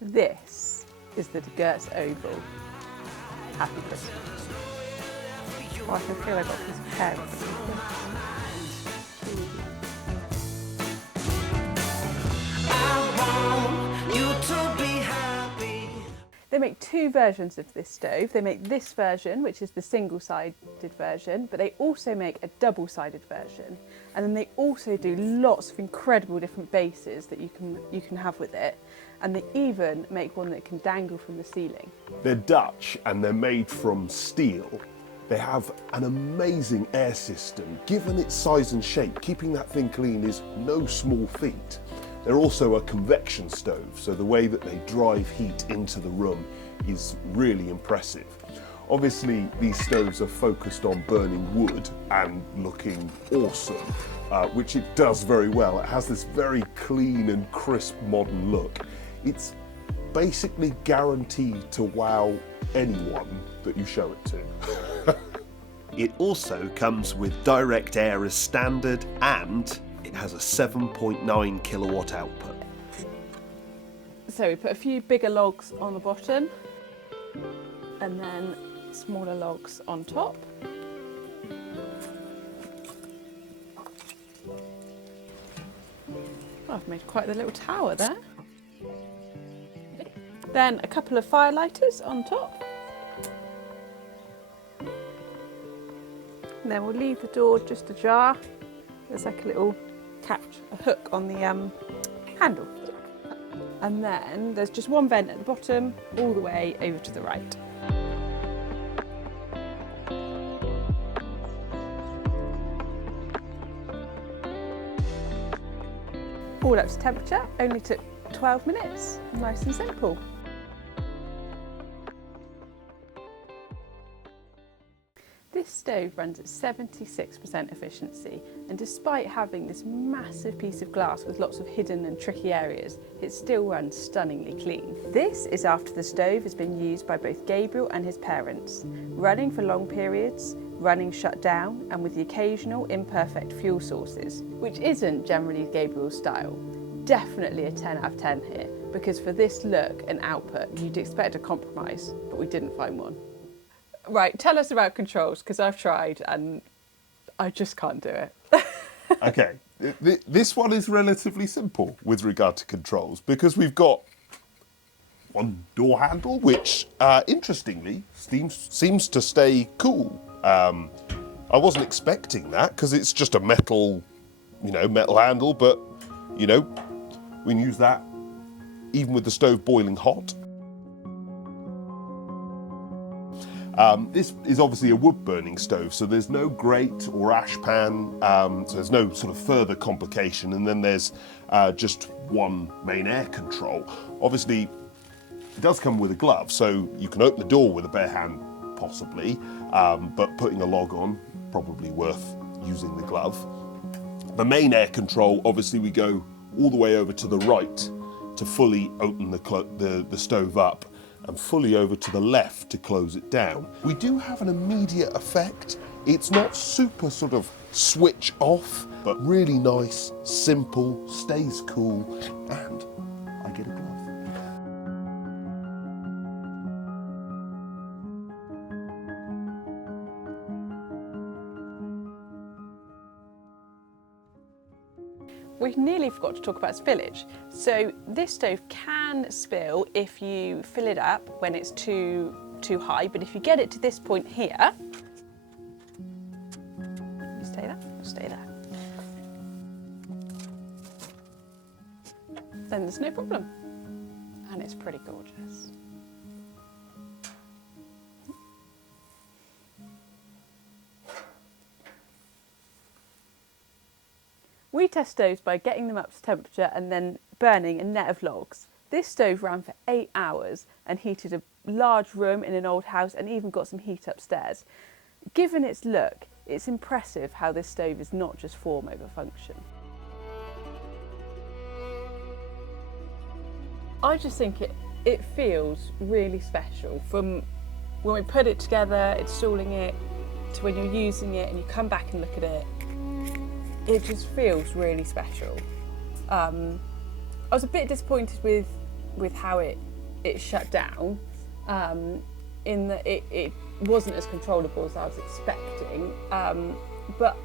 This is the Dik Geurts Oval. Happy Christmas. Oh, I can feel I've got a piece of hair on it. They make two versions of this stove. They make this version, which is the single-sided version, but they also make a double-sided version. And then they also do lots of incredible different bases that you can have with it. And they even make one that can dangle from the ceiling. They're Dutch and they're made from steel. They have an amazing air system. Given its size and shape, keeping that thing clean is no small feat. They're also a convection stove, so the way that they drive heat into the room is really impressive. Obviously, these stoves are focused on burning wood and looking awesome, which it does very well. It has this very clean and crisp modern look. It's basically guaranteed to wow anyone that you show it to. It also comes with direct air as standard, and it has a 7.9 kilowatt output. So we put a few bigger logs on the bottom and then smaller logs on top. Oh, I've made quite the little tower there. Then a couple of fire lighters on top. And then we'll leave the door just ajar. There's like a little a hook on the handle. And then there's just one vent at the bottom, all the way over to the right. All up to temperature, only took 12 minutes, nice and simple. This stove runs at 76% efficiency, and despite having this massive piece of glass with lots of hidden and tricky areas, it still runs stunningly clean. This is after the stove has been used by both Gabriel and his parents, running for long periods, running shut down, and with the occasional imperfect fuel sources, which isn't generally Gabriel's style. Definitely a 10 out of 10 here, because for this look and output, you'd expect a compromise, but we didn't find one. Right, tell us about controls, because I've tried and I just can't do it. Okay, this one is relatively simple with regard to controls, because we've got one door handle, which interestingly seems to stay cool. I wasn't expecting that, because it's just a metal handle, but we can use that even with the stove boiling hot. This is obviously a wood-burning stove, so there's no grate or ash pan, so there's no sort of further complication. And then there's just one main air control. Obviously, it does come with a glove, so you can open the door with a bare hand, possibly, but putting a log on, probably worth using the glove. The main air control, obviously, we go all the way over to the right to fully open the stove up, and fully over to the left to close it down. We do have an immediate effect. It's not super sort of switch off, but really nice, simple, stays cool, and I get a glove. We nearly forgot to talk about spillage. So this stove can spill if you fill it up when it's too high, but if you get it to this point here, you stay there, stay there, then there's no problem. And it's pretty gorgeous. We test stoves by getting them up to temperature and then burning a net of logs. This stove ran for 8 hours and heated a large room in an old house and even got some heat upstairs. Given its look, it's impressive how this stove is not just form over function. I just think it feels really special from when we put it together, installing it, to when you're using it and you come back and look at it. It just feels really special. I was a bit disappointed with how it it shut down, in that it wasn't as controllable as I was expecting, but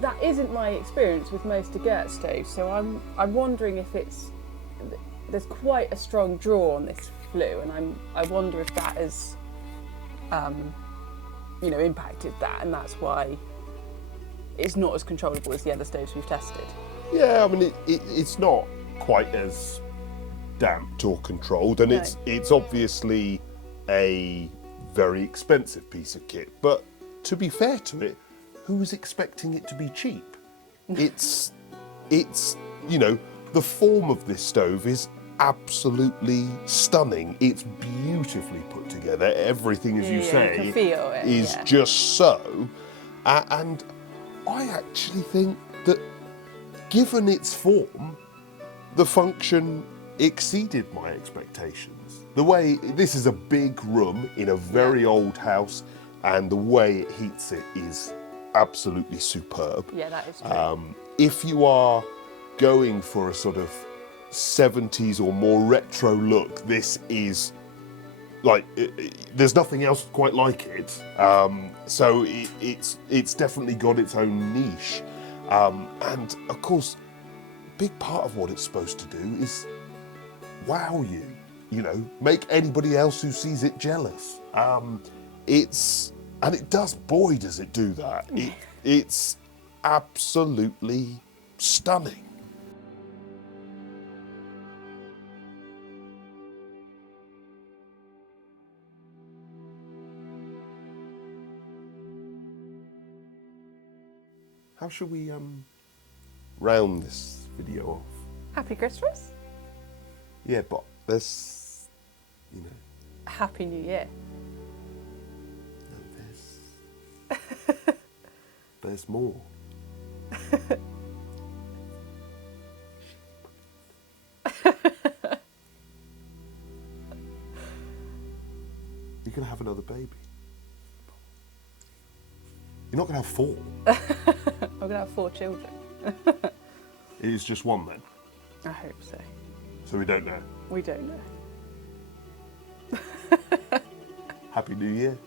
that isn't my experience with most Dik Geurts stoves, so I'm wondering if there's quite a strong draw on this flue, and I wonder if that has impacted that, and that's why it's not as controllable as the other stoves we've tested. Yeah, I mean, it's not quite as damped or controlled, and No. it's obviously a very expensive piece of kit. But to be fair to it, who was expecting it to be cheap? It's the form of this stove is absolutely stunning. It's beautifully put together. Everything, as you say, you can feel it, is yeah. just so. And I actually think that, given its form, the function exceeded my expectations. The way, this is a big room in a very old house, and the way it heats it is absolutely superb. Yeah, that is true. If you are going for a sort of 70s or more retro look, this is like, there's nothing else quite like it. So it's definitely got its own niche. And of course, a big part of what it's supposed to do is wow you, make anybody else who sees it jealous. And it does, boy, does it do that. It's absolutely stunning. How shall we round this video off? Happy Christmas. Yeah, but there's, Happy New Year. no, there's more. You're gonna have another baby. You're not gonna have 4. I'm going to have 4 children. It is just one then. I hope so. So we don't know. We don't know. Happy New Year.